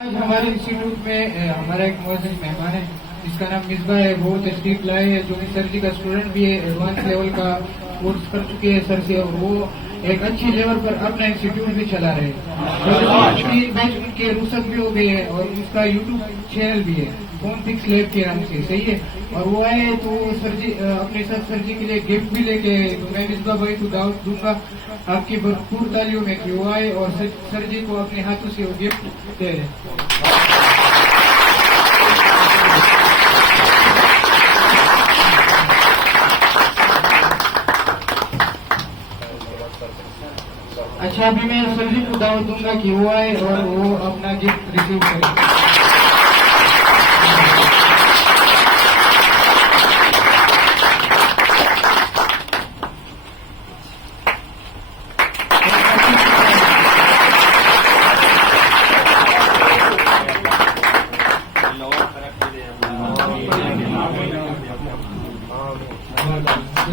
आज हमारे इंस्टीट्यूट में हमारा एक मौजूद मेहमान है जिसका नाम मिसबा है। वो तशरीफ लाए है जो कि सर जी का स्टूडेंट भी है, एडवांस लेवल का कोर्स कर चुके हैं सर से, और वो एक अच्छी लेवल पर अपना इंस्टीट्यूट भी चला रहे हैं। बैच उनके रुखसत भी हो गए हैं और उसका यूट्यूब चैनल भी है फोन फिक्स लैब के नाम से, सही है। और वो आए तो सर जी अपने साथ सर जी के लिए गिफ्ट भी लेके आए, तो मैं मिसबा भाई को दावत दूंगा आपकी भरपूर तालियों में कि वो आए और सर जी को अपने हाथों से वो गिफ्ट दे रहे। अच्छा, अभी मैं सर जी को दावत दूंगा कि वो आए और वो अपना गिफ्ट रिसीव करें।